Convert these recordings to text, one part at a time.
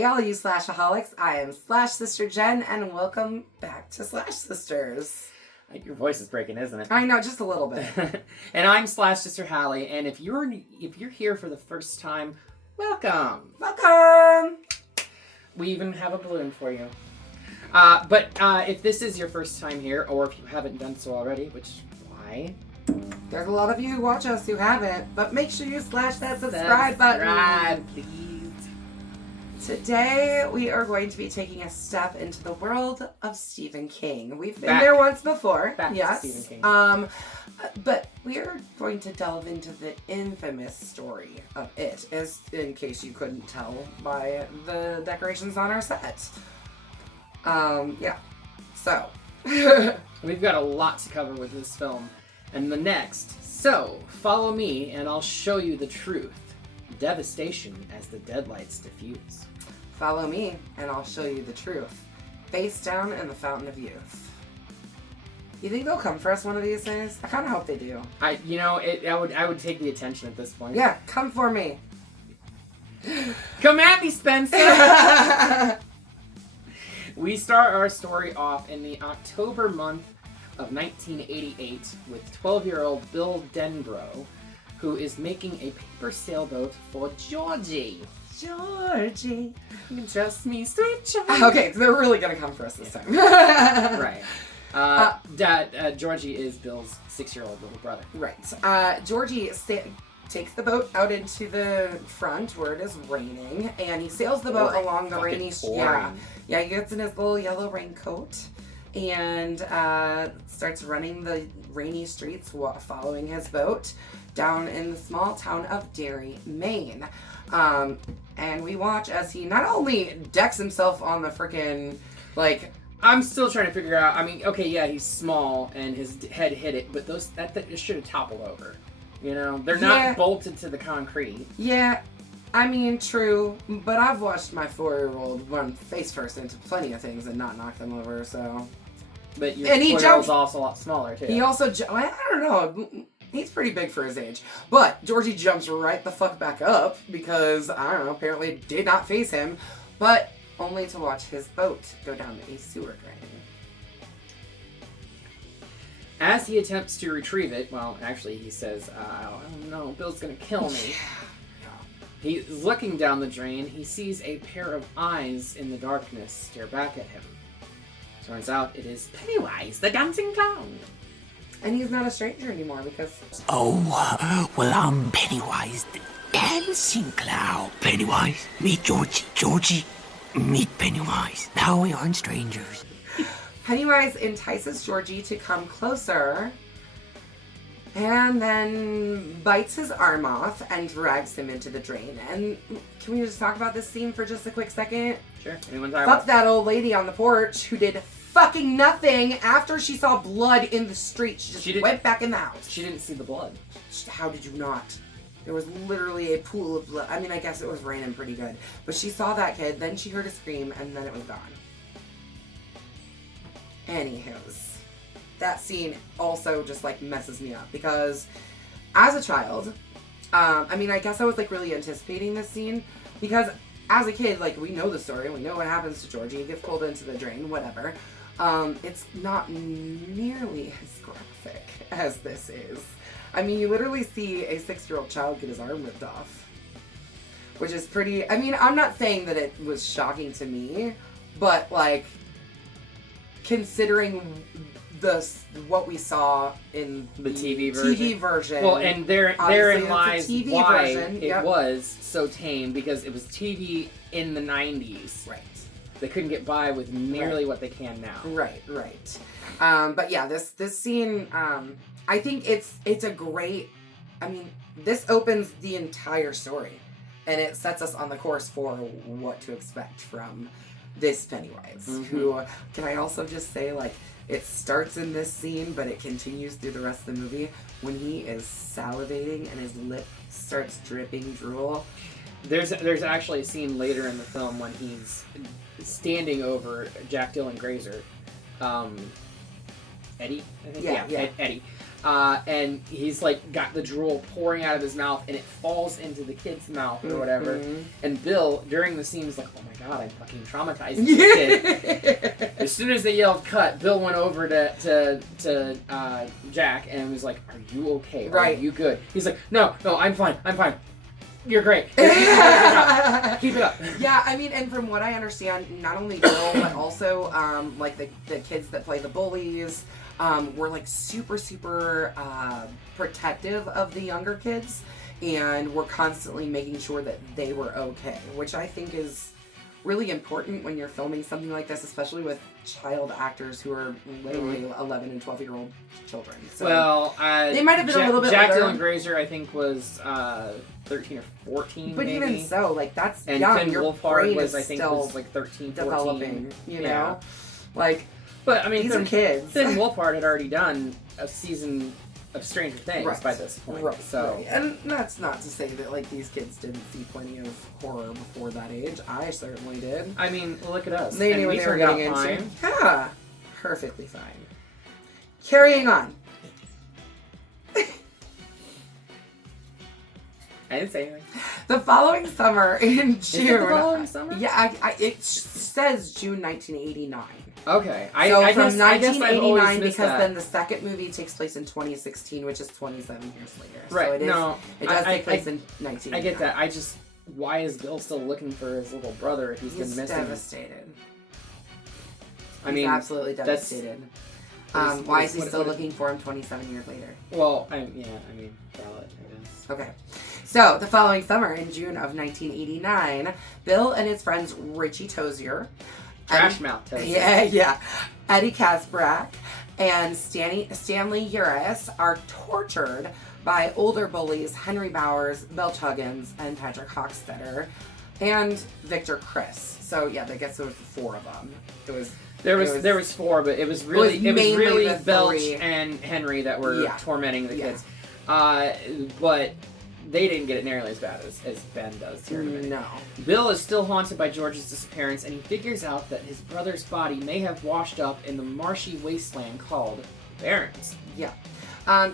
Hey all you Slashaholics, I am Slash Sister Jen, and welcome back to Slash Sisters. Your voice is breaking, isn't it? I know, just a little bit. And I'm Slash Sister Hallie, and if you're here for the first time, welcome! Welcome! We even have a balloon for you. But if this is your first time here, or if you haven't done so already, which, why? There's a lot of you who watch us who haven't, but make sure you slash that subscribe button. Subscribe, please. Today, we are going to be taking a step into the world of Stephen King. We've been there once before. Yes. To Stephen King. But we are going to delve into the infamous story of it, as in case you couldn't tell by the decorations on our set. Yeah. So. We've got a lot to cover with this film and the next. So, follow me and I'll show you the truth. Devastation as the deadlights diffuse. Follow me and I'll show you the truth. Face down in the fountain of youth. You think they'll come for us one of these days? I kind of hope they do. I would take the attention at this point. Yeah, come for me. Come at me, Spencer! We start our story off in the October month of 1988 with 12-year-old Bill Denbrough, who is making a paper sailboat for Georgie. Georgie, you just me, sweet Georgie. Okay, so they're really gonna come for us this time. Right. Georgie is Bill's 6-year-old little brother. Right. Georgie takes the boat out into the front where it is raining, and he sails the boat along the rainy street. Yeah, he gets in his little yellow raincoat and starts running the rainy streets following his boat down in the small town of Derry, Maine. And we watch as he not only decks himself on the frickin', like... I'm still trying to figure out, I mean, okay, yeah, he's small and his head hit it, but that should have toppled over. You know? They're not bolted to the concrete. Yeah, I mean, true, but I've watched my 4-year-old run face first into plenty of things and not knock them over, so... But your 4-year-old's also a lot smaller, too. He also... I don't know... He's pretty big for his age. But Georgie jumps right the fuck back up because, I don't know, apparently it did not face him, but only to watch his boat go down a sewer drain. As he attempts to retrieve it, well, actually he says, oh no, Bill's gonna kill me. He's looking down the drain. He sees a pair of eyes in the darkness stare back at him. Turns out it is Pennywise, the dancing clown. And he's not a stranger anymore because... Oh, well, I'm Pennywise, the dancing clown. Pennywise, meet Georgie. Georgie, meet Pennywise. Now we aren't strangers. Pennywise entices Georgie to come closer and then bites his arm off and drags him into the drain. And can we just talk about this scene for just a quick second? Sure. Fuck that old lady on the porch who did fucking nothing after she saw blood in the street. She just went back in the house. She didn't see the blood. How did you not? There was literally a pool of blood. I mean, I guess it was raining pretty good. But she saw that kid, then she heard a scream, and then it was gone. Anywho's, that scene also just, like, messes me up. Because as a child, I mean, I guess I was, like, really anticipating this scene. Because as a kid, like, we know the story. We know what happens to Georgie. He gets pulled into the drain, whatever. It's not nearly as graphic as this is. I mean, you literally see a 6-year-old child get his arm ripped off. Which is pretty... I mean, I'm not saying that it was shocking to me, but, like, considering what we saw in the TV version. Well, and therein lies why it was so tame, because it was TV in the 90s. Right. They couldn't get by with nearly what they can now. Right. But yeah, this scene, I think it's a great, I mean, this opens the entire story, and it sets us on the course for what to expect from this Pennywise, who, can I also just say, like, it starts in this scene, but it continues through the rest of the movie when he is salivating and his lip starts dripping drool. There's actually a scene later in the film when he's standing over Jack Dylan Grazer, Eddie, I think. Yeah. Eddie. And he's like got the drool pouring out of his mouth, and it falls into the kid's mouth or whatever. And Bill, during the scene, was like, "Oh my god, I'm fucking traumatized this kid." As soon as they yelled "cut," Bill went over to Jack and was like, "Are you okay? Are you good?" He's like, "No, I'm fine. You're great. Keep it up." Yeah, I mean, and from what I understand, not only Bill, but also like the kids that play the bullies were like super protective of the younger kids, and were constantly making sure that they were okay, which I think is really important when you're filming something like this, especially with child actors who are literally 11 and 12-year-old children. So well, they might have been a little bit Jack older. Dylan Grazer, I think, was 13 or 14, but maybe. even so, like, that's and young. Finn Your Wolfhard brain was, is I think, still was like 13, 14. developing, you know? Like, but I mean, these are kids. Finn Wolfhard had already done a season of Stranger Things by this point. Right. So, and that's not to say that like these kids didn't see plenty of horror before that age. I certainly did. I mean, look at us. They and knew what we they were turned out getting fine. into. Yeah, perfectly fine. Carrying on. I didn't say anything. The following summer in June. Is it the following summer? Yeah, it says June 1989. Okay. So I from guess I've always 1989, missed because that. then the second movie takes place in 2016, which is 27 years later. Right. So it is, No, it does I- take place in 1989. I get that. Why is Bill still looking for his little brother if he's been missing? Devastated. I mean, He's absolutely devastated. Why is he still looking for him 27 years later? Well, valid, I guess. Okay. So, the following summer, in June of 1989, Bill and his friends Richie Tozier, Trashmouth Tozier. Yeah. Eddie Kasbrak and Stanley Uris are tortured by older bullies Henry Bowers, Belch Huggins, and Patrick Hochstetter, and Victor Chris. So, yeah, I guess there was 4 of them. There was 4, but it was really the Belch 3. and Henry that were tormenting the kids. But they didn't get it nearly as bad as Ben does here in a minute. No. Bill is still haunted by George's disappearance, and he figures out that his brother's body may have washed up in the marshy wasteland called Barrens. Yeah.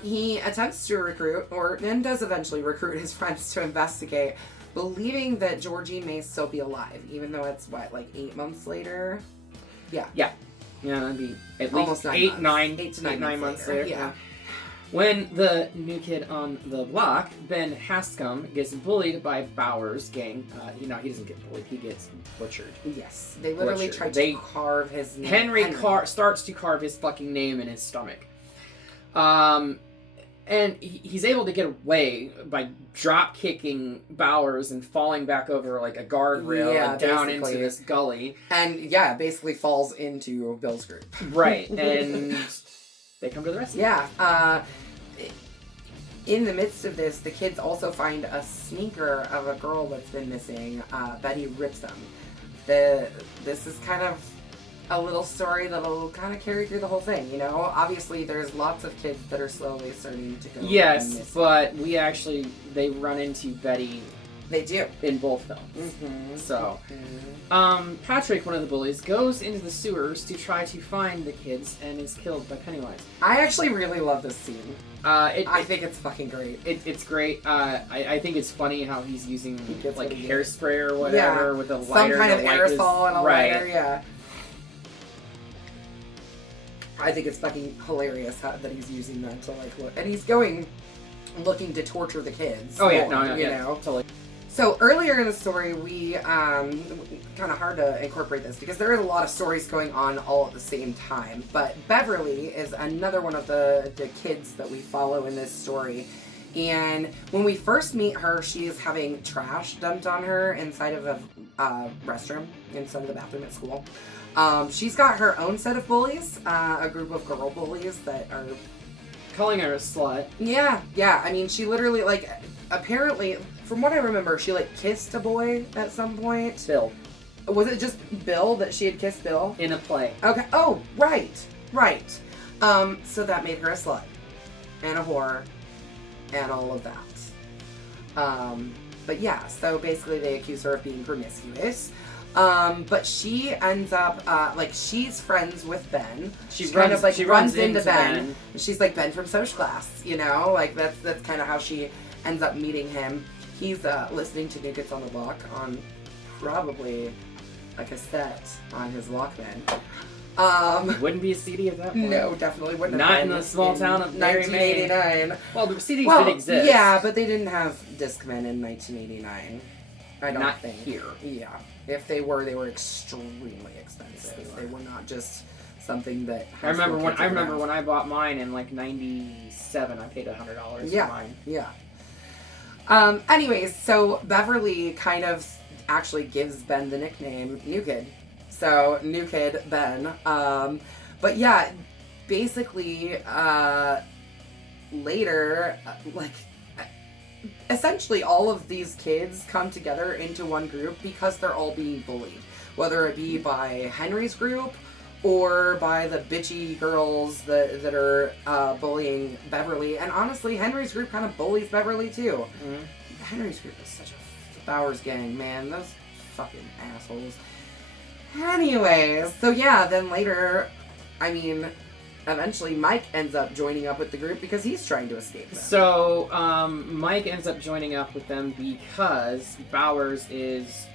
He attempts to recruit, and does eventually recruit his friends to investigate, believing that Georgie may still be alive, even though it's, 8 months later? Yeah. Yeah. Yeah, that'd be at Almost least 9 8 to 9 months later. Yeah. When the new kid on the block, Ben Hascom, gets bullied by Bowers' gang, he doesn't get bullied, he gets butchered. Yes. They literally Butchered. tried to carve his name. Henry starts to carve his fucking name in his stomach. And he's able to get away by drop kicking Bowers and falling back over like a guardrail and down into this gully. And basically falls into Bill's group. Right, and they come to the rescue. Yeah. In the midst of this, the kids also find a sneaker of a girl that's been missing. Betty Ripsum. This is kind of a little story that'll kind of carry through the whole thing, you know? Obviously, there's lots of kids that are slowly starting to go. Yes, missing. but they run into Betty. They do. In both films. Mm-hmm. So, Patrick, one of the bullies, goes into the sewers to try to find the kids and is killed by Pennywise. I actually really love this scene. I think it's fucking great. It's great. I think it's funny how he's using hairspray or whatever with a lighter. Some kind of aerosol and a lighter, yeah. I think it's fucking hilarious that he's using that to look, and he's looking to torture the kids. Oh yeah, know? Totally. So earlier in the story, we kind of hard to incorporate this because there is a lot of stories going on all at the same time. But Beverly is another one of the kids that we follow in this story. And when we first meet her, she is having trash dumped on her inside of a restroom, inside of the bathroom at school. She's got her own set of bullies, a group of girl bullies that are calling her a slut. Yeah. I mean, she literally, apparently, from what I remember, she, kissed a boy at some point. Bill. Was it just Bill that she had kissed Bill? In a play. Okay. Oh, right. So that made her a slut. And a whore. And all of that. But yeah, so basically they accuse her of being promiscuous. But she ends up, she's friends with Ben. She runs into Ben. She's like, Ben from Social Class, you know? Like, that's kind of how she ends up meeting him. He's listening to New Kids on the Block on probably a cassette on his Walkman. Wouldn't be a CD at that point. No, definitely wouldn't have Not been in the small town of 1989. Well, the CDs did exist. Yeah, but they didn't have Discman in 1989. I don't Not think. here. Yeah. If they were extremely expensive. They were not just something that I remember when I bought mine in like 97, I paid $100 for mine. Yeah. Anyways, so Beverly kind of actually gives Ben the nickname New Kid. So, New Kid, Ben. But yeah, basically, later, essentially all of these kids come together into one group because they're all being bullied. Whether it be by Henry's group or by the bitchy girls that are bullying Beverly. And honestly, Henry's group kind of bullies Beverly too. Mm-hmm. Henry's group is such a Bowers gang, man. Those fucking assholes. Anyways, so yeah, then later, eventually Mike ends up joining up with the group because he's trying to escape them. So, Mike ends up joining up with them because Bowers is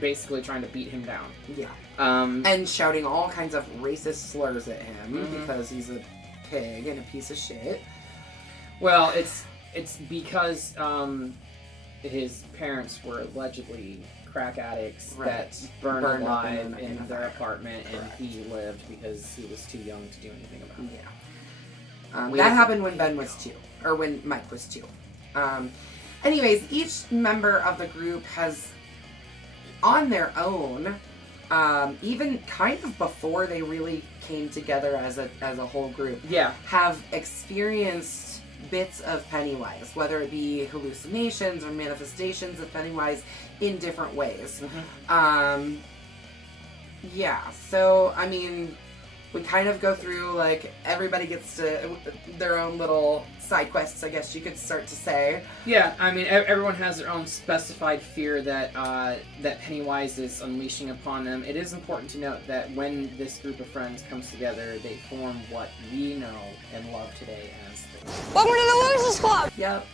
basically trying to beat him down. Yeah. And shouting all kinds of racist slurs at him because he's a pig and a piece of shit. Well, it's because his parents were allegedly crack addicts that burned alive in their apartment, and he lived because he was too young to do anything about it. Yeah. That happened when Ben was 2, or when Mike was 2. Anyways, each member of the group has, on their own, even kind of before they really came together as a whole group, have experienced bits of Pennywise, whether it be hallucinations or manifestations of Pennywise in different ways. Mm-hmm. So, we kind of go through, everybody gets to their own little side quests, I guess you could start to say. Yeah, everyone has their own specified fear that Pennywise is unleashing upon them. It is important to note that when this group of friends comes together, they form what we know and love today as the Welcome to the Losers Club! Yep.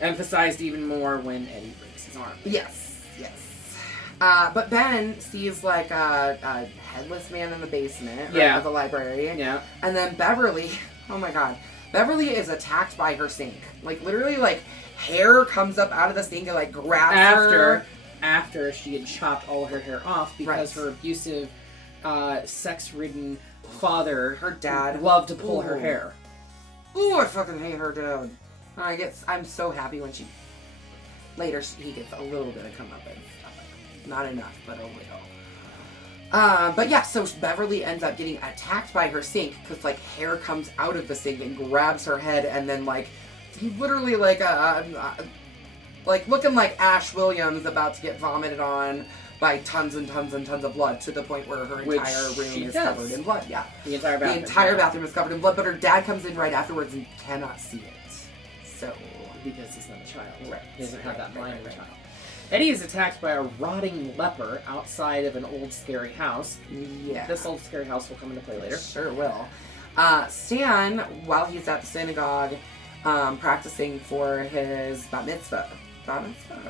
Emphasized even more when Eddie breaks his arm. Yes. But Ben sees a headless man in the basement of the library. Yeah. And then Beverly, oh my god, Beverly is attacked by her sink. Literally, hair comes up out of the sink and grabs her. After she had chopped all her hair off because her abusive, sex-ridden father, her dad, loved to pull her hair. Ooh, I fucking hate her, dude. I'm so happy when later he gets a little bit of comeuppance. Not enough, but a little. But yeah, so Beverly ends up getting attacked by her sink because hair comes out of the sink and grabs her head, and then literally looking like Ash Williams about to get vomited on by tons and tons and tons of blood, to the point where her entire room is covered in blood. Yeah, the entire bathroom. The entire bathroom is covered in blood, but her dad comes in right afterwards and cannot see it. So because he's not a child, right? He doesn't have that mind of a child. Eddie is attacked by a rotting leper outside of an old scary house. Yeah. This old scary house will come into play later. Sure will. Stan, while he's at the synagogue, practicing for his bat mitzvah. Bat mitzvah.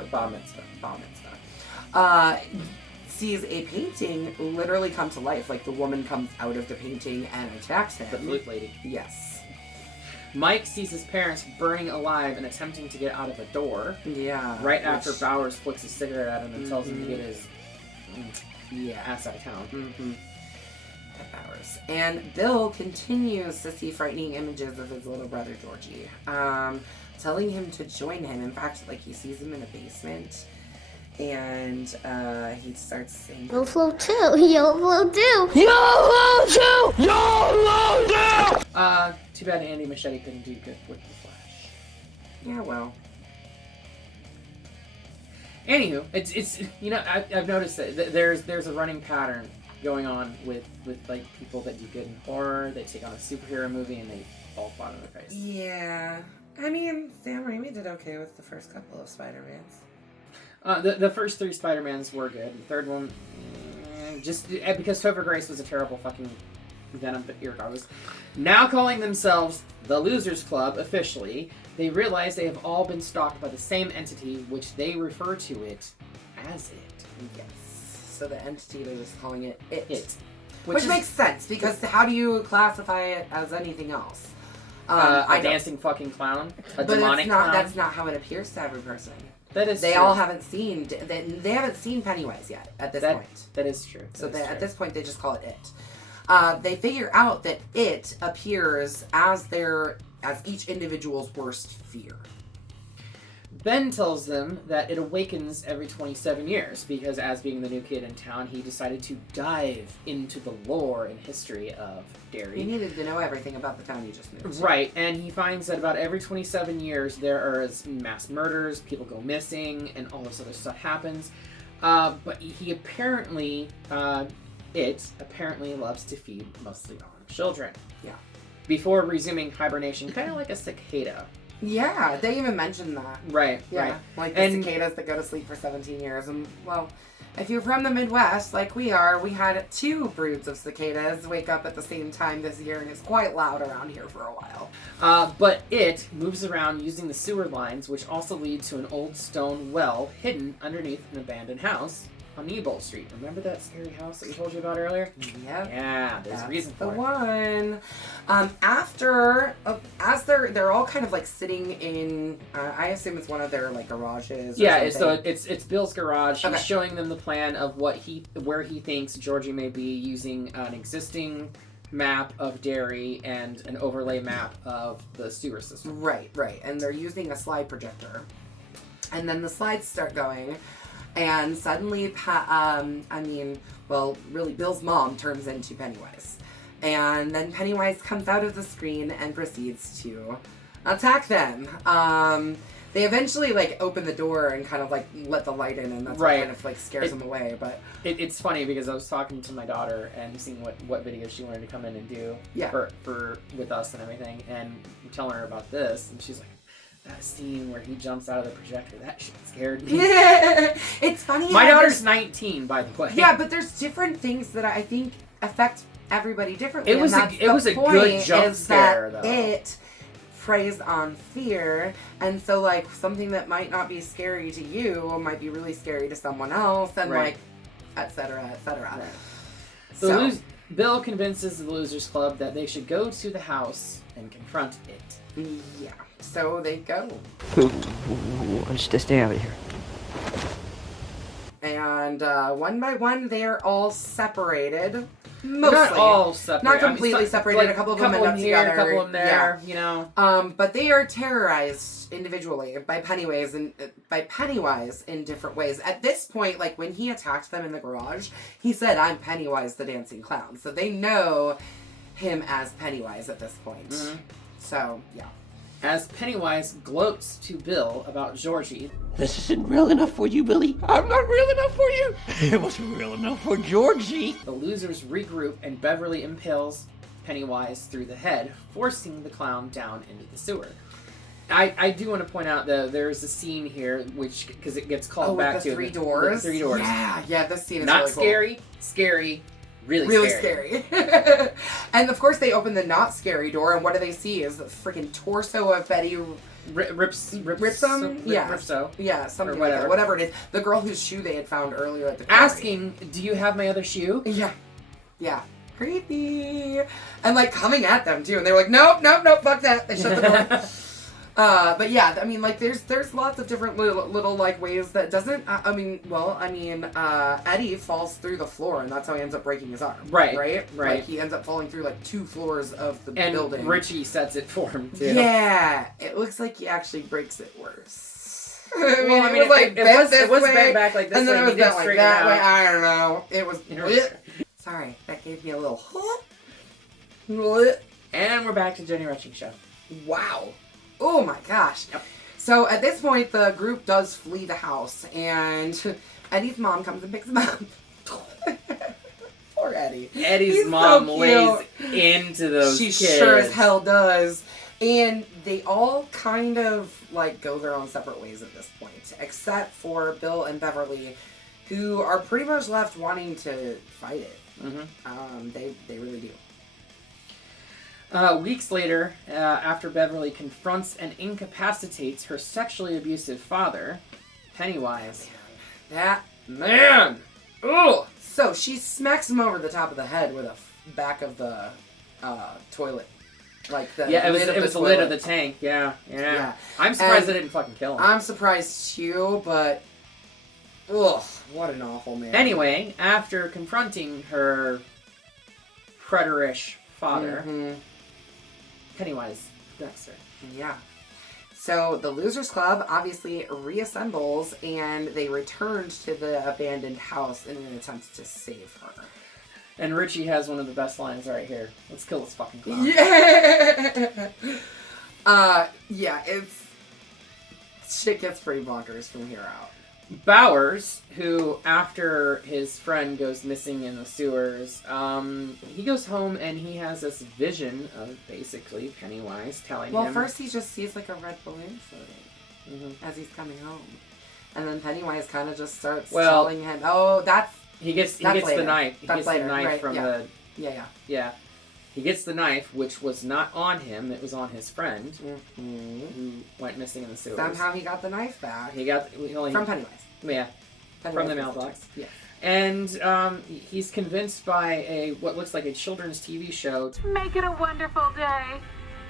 Sees a painting literally come to life. The woman comes out of the painting and attacks him. The flute lady. Yes. Mike sees his parents burning alive and attempting to get out of a door. Yeah. Right after Bowers flicks a cigarette at him and tells him to get his ass out of town. Mm-hmm. At Bowers. And Bill continues to see frightening images of his little brother Georgie, telling him to join him. In fact, he sees him in a basement, and he starts saying, YOLO Flow 2! YOLO 2! YOLO 2! YOLO 2! Too bad Andy Machete couldn't do good with the Flash. Yeah, well. Anywho, it's I've noticed that there's a running pattern going on with people that do good in horror. They take on a superhero movie and they fall flat on their face. Yeah. Sam Raimi did okay with the first couple of Spider-Mans. The first 3 Spider-Mans were good. The third one, just because Topher Grace was a terrible fucking Venom irregardless. Now calling themselves the Losers Club officially, they realize they have all been stalked by the same entity, which they refer to it as it. Yes. So the entity, they're just calling it it. It. Which makes sense, because how do you classify it as anything else? A dancing fucking clown? A demonic clown? That's not how it appears to every person. That is They true. all haven't seen... They haven't seen Pennywise yet, at this point. That is true. At this point, they just call it it. They figure out that it appears as each individual's worst fear. Ben tells them that it awakens every 27 years because, as being the new kid in town, he decided to dive into the lore and history of Derry. He needed to know everything about the town he just moved to. Right, and he finds that about every 27 years there are mass murders, people go missing, and all this other stuff happens. But he apparently, it apparently loves to feed mostly on children. Yeah. Before resuming hibernation, kind of like a cicada. Yeah, they even mentioned that. Right, Yeah, right. like the cicadas that go to sleep for 17 years. And, well, if you're from the Midwest, like we are, we had 2 broods of cicadas wake up at the same time this year, and it's quite loud around here for a while. But it moves around using the sewer lines, which also lead to an old stone well hidden underneath an abandoned house on Newbold Street. Remember that scary house that we told you about earlier? Yep. Yeah, there's a reason for it. The one. As they're all kind of like sitting in, I assume it's one of their like garages. Yeah, so it's Bill's garage. He's Okay. showing them the plan of where he thinks Georgie may be, using an existing map of Derry and an overlay map of the sewer system. Right. And they're using a slide projector. And then the slides start going. And suddenly, really, Bill's mom turns into Pennywise. And then Pennywise comes out of the screen and proceeds to attack them. They eventually, like, open the door and kind of, like, let the light in, and that's what kind of, like, scares them away. But it's funny because I was talking to my daughter and seeing what video she wanted to come in and do for with us and everything, and I'm telling her about this, and she's like, that scene where he jumps out of the projector, that shit scared me. It's funny. My daughter's 19, by the way. Yeah, but there's different things that I think affect everybody differently. It was a good jump scare, though. It preys on fear, and so like something that might not be scary to you might be really scary to someone else, and like, etc., etc. Right. So Bill convinces the Losers Club that they should go to the house and confront it. Yeah. So they go. Who wants to stay out here? And one by one, they are all separated. Mostly. Not all separated. Not completely separated. Like, a couple of them end up here, together. a couple of them there, you know. But they are terrorized individually by Pennywise in different ways. At this point, like when he attacked them in the garage, he said, "I'm Pennywise the dancing clown." So they know him as Pennywise at this point. Mm-hmm. So, yeah. As Pennywise gloats to Bill about Georgie. This isn't real enough for you, Billy. I'm not real enough for you. It wasn't real enough for Georgie. The losers regroup and Beverly impales Pennywise through the head, forcing the clown down into the sewer. I do want to point out that there's a scene here, which, because it gets called back with the to 3 doors. The 3 doors. Yeah, this scene is not really cool. scary, scary, really scary. And of course they open the not scary door, and what do they see is the freaking torso of Betty Ripsom? Yeah. Ripso. Yeah, something Or like that. whatever. Whatever it is. The girl whose shoe they had found earlier at the quarry. Asking, do you have my other shoe? Yeah. Creepy. And like coming at them too, and they were like, nope, fuck that. They shut the door. But yeah, I mean, like, there's lots of different little like ways that doesn't. Eddie falls through the floor, and that's how he ends up breaking his arm. Right. Like, he ends up falling through like 2 floors of the building. And Richie sets it for him too. Yeah, it looks like he actually breaks it worse. It was bent back like this, and then it was bent like that way. I don't know. It was. Sorry, that gave me a little. And we're back to Jenny Retching Show. Wow. Oh my gosh. Yep. So at this point, the group does flee the house, and Eddie's mom comes and picks him up. Poor Eddie. Eddie's He's mom so lays into those she kids. She sure as hell does. And they all kind of, like, go their own separate ways at this point. Except for Bill and Beverly, who are pretty much left wanting to fight it. Mm-hmm. They really do. Weeks later, after Beverly confronts and incapacitates her sexually abusive father, Pennywise. That Man! Ugh! So she smacks him over the top of the head with a back of the toilet. Like the Yeah, lid it was the lid of the tank. Yeah. I'm surprised they didn't fucking kill him. I'm surprised too, but ugh, what an awful man. Anyway, after confronting her predatorish father, Pennywise Dexter. Yeah. So the Losers Club obviously reassembles and they returned to the abandoned house in an attempt to save her. And Richie has one of the best lines right here. Let's kill this fucking clown. Yeah! Yeah, shit gets pretty bonkers from here out. Bowers, who after his friend goes missing in the sewers, he goes home and he has this vision of basically Pennywise telling him... Well, first he just sees like a red balloon floating as he's coming home. And then Pennywise kind of just starts telling him, oh, that's... He gets later. the knife. He That's gets later, the knife right, from yeah. the... Yeah. He gets the knife, which was not on him. It was on his friend, who went missing in the sewers. Somehow he got the knife back. He got... From Pennywise. Yeah. Pennywise From the mailbox. Yeah. And he's convinced by what looks like a children's TV show Make it a wonderful day.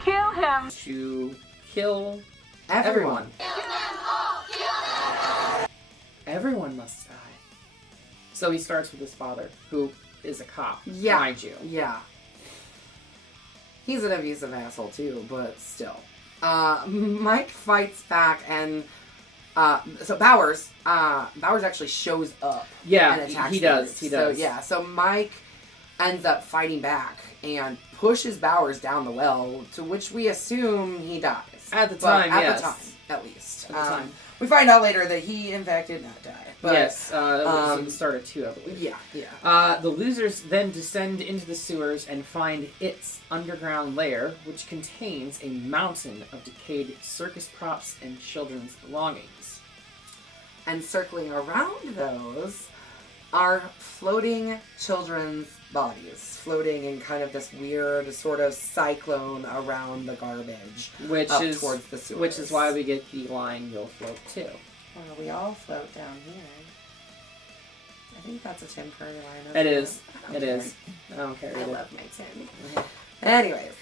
Kill him. to kill Everyone. Everyone must die. So he starts with his father, who is a cop, Yeah. mind you. Yeah. He's an abusive asshole too, but still. Mike fights back and so Bowers actually shows up. Yeah, and attacks he the does. group. He does. So yeah, so Mike ends up fighting back and pushes Bowers down the well, to which we assume he dies. At the But time, at yes. the time, at least. At the time. We find out later that he in fact did not die. But, Yes, it was the start of 2, I believe. Yeah. The losers then descend into the sewers and find its underground lair, which contains a mountain of decayed circus props and children's belongings. And circling around those are floating children's bodies, floating in kind of this weird sort of cyclone around the garbage, Which up is towards the sewers. Which is why we get the line, "You'll float too." Well, we all float down here. I think that's a Tim Curry line. It is. I It don't is. I don't care. care. I either. love my Tim. Anyways.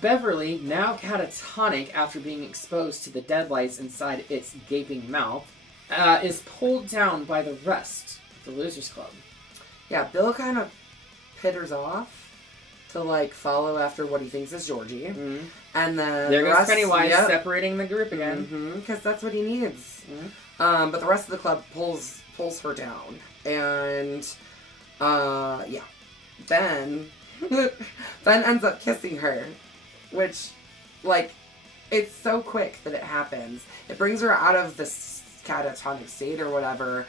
Beverly, now catatonic after being exposed to the deadlights inside its gaping mouth, is pulled down by the rest of the Losers Club. Yeah, Bill kind of pitters off to, like, follow after what he thinks is Georgie. Mm-hmm. And then There the goes rest, Pennywise yep. separating the group again. Because that's what he needs. Mm-hmm. But the rest of the club pulls her down. And, yeah. Ben ends up kissing her. Which, like, it's so quick that it happens. It brings her out of this catatonic state or whatever,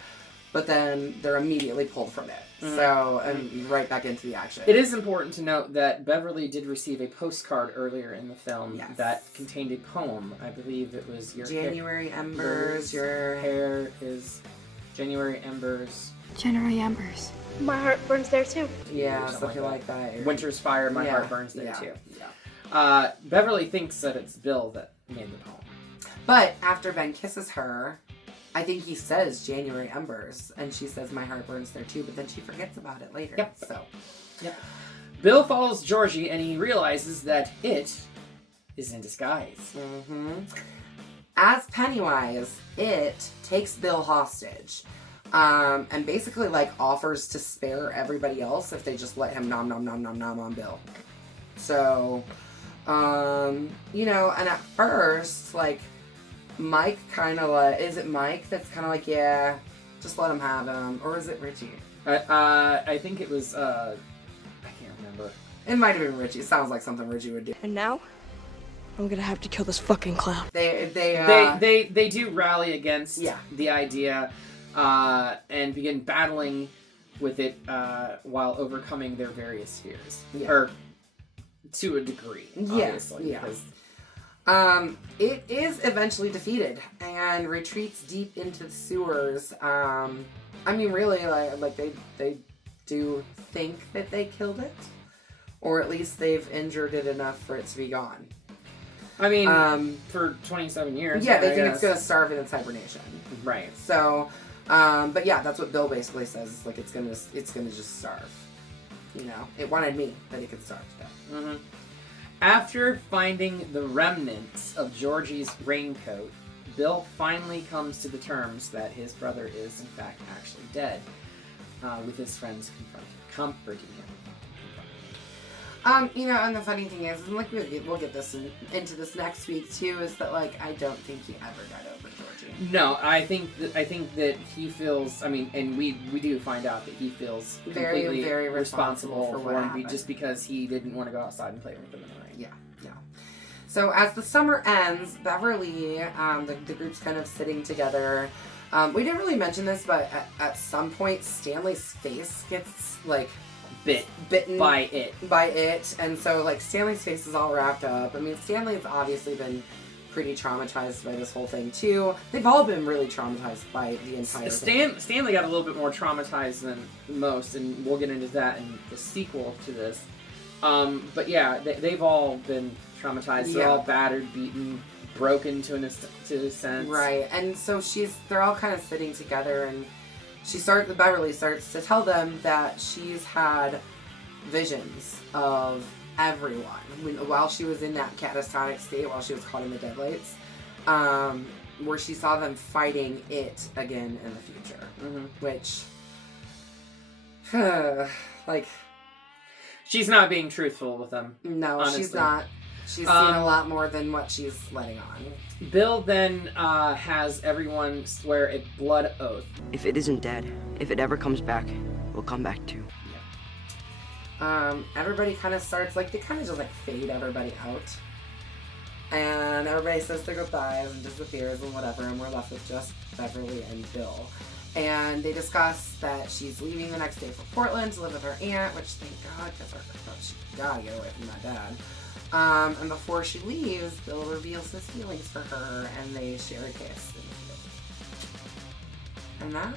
but then they're immediately pulled from it. Mm-hmm. So, and right back into the action. It is important to note that Beverly did receive a postcard earlier in the film Yes. that contained a poem. I believe it was your January embers, your hair is January embers. January embers. My heart burns there too. Yeah, Something something like that. Winter's fire, my Yeah, heart burns there yeah, too. Yeah. Beverly thinks that it's Bill that made the poem. But after Ben kisses her, I think he says January embers, and she says my heart burns there too, but then she forgets about it later. Yep. So, Yep. Bill follows Georgie and he realizes that it is in disguise. as Pennywise, it takes Bill hostage, and basically like offers to spare everybody else if they just let him nom nom nom nom nom on Bill. So, you know, and at first, like, Mike kind of like, is it Mike that's kind of like, yeah, just let him have him, or is it Richie? I think it was, I can't remember. It might have been Richie. It sounds like something Richie would do. And now, I'm gonna have to kill this fucking clown. They do rally against Yeah. the idea and begin battling with it while overcoming their various fears. Yeah. Or to a degree, Yes, obviously. yeah. Because It is eventually defeated and retreats deep into the sewers. I mean, really, like they do think that they killed it, or at least they've injured it enough for it to be gone. I mean, for 27 years. Yeah, they I think guess. it's gonna starve in its hibernation. Right. So, but yeah, that's what Bill basically says. Like it's gonna just starve. You know, it wanted me that it could starve to death. Mm-hmm. After finding the remnants of Georgie's raincoat, Bill finally comes to the terms that his brother is in fact actually dead, with his friends comforting him. You know, and the funny thing is, and like we'll get this into this next week too, is that like I don't think he ever got over Georgie. No, I think that he feels. I mean, and we do find out that he feels completely very responsible for for what him happened. just because he didn't want to go outside and play with them in the rain. Yeah. So as the summer ends, Beverly, the group's kind of sitting together. We didn't really mention this, but at some point, Stanley's face gets like bitten by it. And so like Stanley's face is all wrapped up. I mean, Stanley's obviously been pretty traumatized by this whole thing too. They've all been really traumatized by the entire thing. Stanley got a little bit more traumatized than most, and we'll get into that in the sequel to this. But yeah, they've all been traumatized. They're all battered, beaten, broken to a sense. Right. And so they're all kind of sitting together, and Beverly starts to tell them that she's had visions of everyone while she was in that catatonic state, while she was caught in the deadlights, where she saw them fighting it again in the future. Mm-hmm. Which, like, she's not being truthful with them. no, honestly. she's not. She's seen a lot more than what she's letting on. Bill then has everyone swear a blood oath. If it isn't dead, if it ever comes back, we'll come back too. Everybody kind of starts, like, they kind of just, like, fade everybody out. And everybody says their goodbyes and disappears and whatever, and we're left with just Beverly and Bill. And they discuss that she's leaving the next day for Portland to live with her aunt, which, thank God, because she gotta get away from that dad. And before she leaves, Bill reveals his feelings for her, and they share a kiss in the field.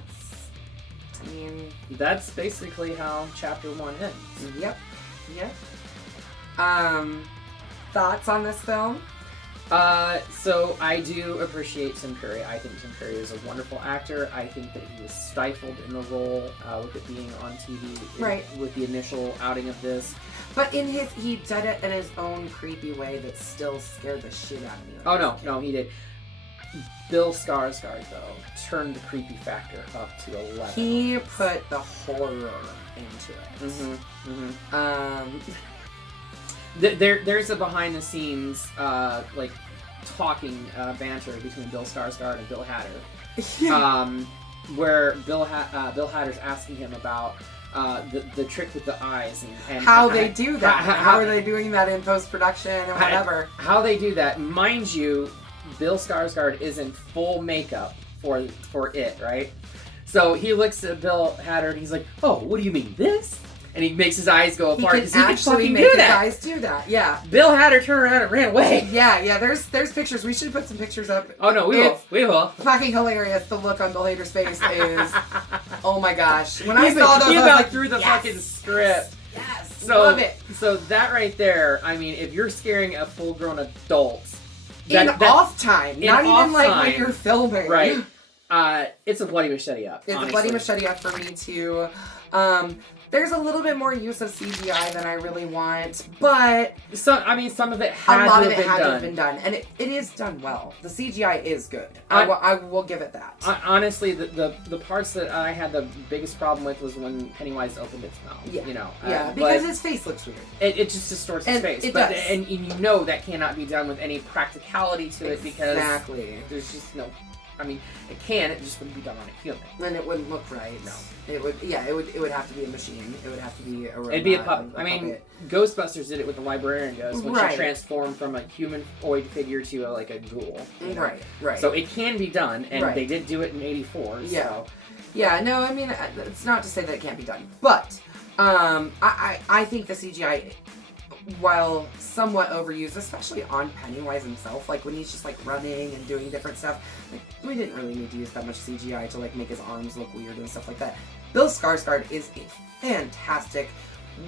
And That's basically how chapter 1 ends. Yep. Thoughts on this film? So I do appreciate Tim Curry. I think Tim Curry is a wonderful actor. I think that he was stifled in the role with it being on TV, Right. with the initial outing of this. But he did it in his own creepy way that still scared the shit out of me. No, he did. Bill Skarsgård, though, turned the creepy factor up to 11. He put the horror into it. There's a behind the scenes like talking banter between Bill Skarsgård and Bill Hader, where Bill Hader's asking him about the trick with the eyes and how they do that. How are they doing that in post-production and whatever? How they do that. Mind you, Bill Skarsgård is in full makeup for it, right? So he looks at Bill Hader and he's like, "Oh, what do you mean this?" And he makes his eyes go apart because he can fucking make do his that. eyes do that. Yeah. Bill Hader turned around and ran away. Yeah. There's pictures. We should put some pictures up. Oh no, we will. Fucking hilarious. The look on Bill Hader's face is, oh my gosh. When I He's saw like, those, he I was about like, through the yes, fucking script. Yes. So, Love it. So that right there, I mean, if you're scaring a full-grown adult, Off time, not even off like time, when you're filming. right? It's a bloody machete up. It's honestly. a bloody machete up for me too. There's a little bit more use of CGI than I really want, but some of it a had lot to of it had to have have been done, and it is done well. The CGI is good. I will give it that. Honestly, the parts that I had the biggest problem with was when Pennywise opened its mouth. Yeah. You know. Because his face looks weird. It just distorts his face. It does. And you know that cannot be done with any practicality to it because there's just no. I mean, it just wouldn't be done on a human. And it wouldn't look right. No. It would have to be a machine. It would have to be a robot. It'd be a puppet. I mean, Ghostbusters did it with the librarian ghost when she transformed from a humanoid figure to a ghoul. You know? Right. So it can be done, and they did do it in '84. Yeah. So. Yeah, no, I mean, it's not to say that it can't be done. But, I think the CGI while somewhat overused, especially on Pennywise himself, like when he's just like running and doing different stuff, like we didn't really need to use that much CGI to like make his arms look weird and stuff like that. Bill Skarsgård is a fantastic,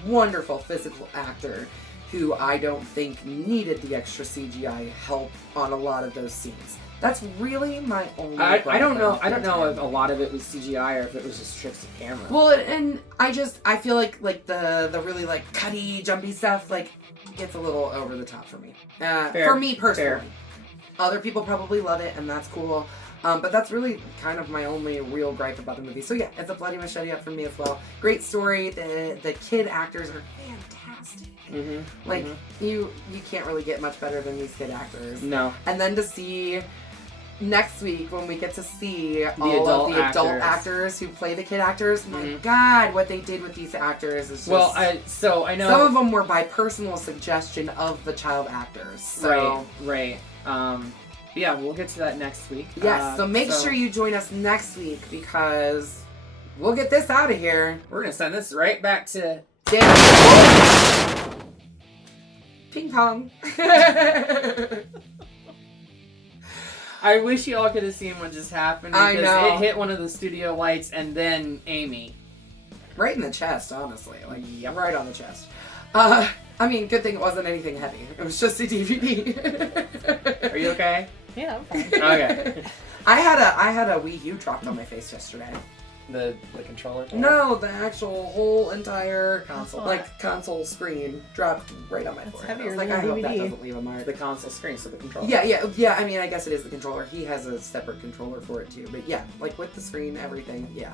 wonderful physical actor who I don't think needed the extra CGI help on a lot of those scenes. That's really my only. I don't know if a lot of it was CGI or if it was just tricks of camera. Well, and I feel like the really like cutty, jumpy stuff like gets a little over the top for me. For me personally. Fair. Other people probably love it, and that's cool. But that's really kind of my only real gripe about the movie. So yeah, it's a bloody machete up for me as well. Great story. The kid actors are fantastic. Mm-hmm. Like you can't really get much better than these kid actors. No. And then to see next week when we get to see all of the adult actors who play the kid actors, my God, what they did with these actors is just... Well, I know... Some of them were by personal suggestion of the child actors. So. Right. Yeah, we'll get to that next week. Yes, so make sure you join us next week because we'll get this out of here. We're going to send this right back to... Ping pong. I wish you all could have seen what just happened because I know. It hit one of the studio lights and then Amy. Right in the chest, honestly. Like, yep. Right on the chest. I mean, good thing it wasn't anything heavy. It was just a DVD. Are you okay? Yeah, I'm fine. Okay. I had a Wii U dropped on my face yesterday. The controller? No, the actual whole entire console screen dropped right on my forehead. I heavier was like, than I a hope that DVD. doesn't leave a mark. The console screen, so the controller. Yeah. I mean, I guess it is the controller. He has a separate controller for it too. But yeah, like with the screen, everything. Yeah,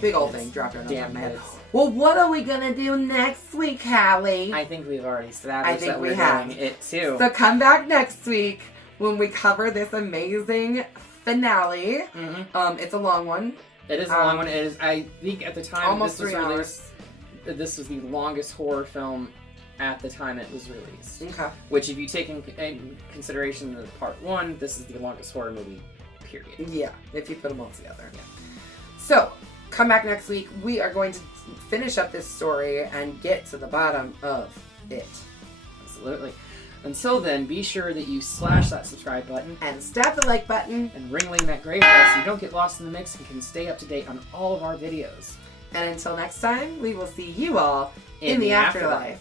big old thing dropped right on my head. Well, what are we gonna do next week, Hallie? I think we've already established that we're doing it too. So come back next week when we cover this amazing finale. Mm-hmm. It's a long one. It is a long one. It is. I think at the time almost this was 3 hours. released, this was the longest horror film at the time it was released. Okay. Which, if you take in consideration the part 1, this is the longest horror movie. Period. Yeah, if you put them all together. Yeah. So come back next week. We are going to finish up this story and get to the bottom of it. Absolutely. Until then, be sure that you slash that subscribe button and stab the like button and ring that gray bell so you don't get lost in the mix and can stay up to date on all of our videos. And until next time, we will see you all in the afterlife.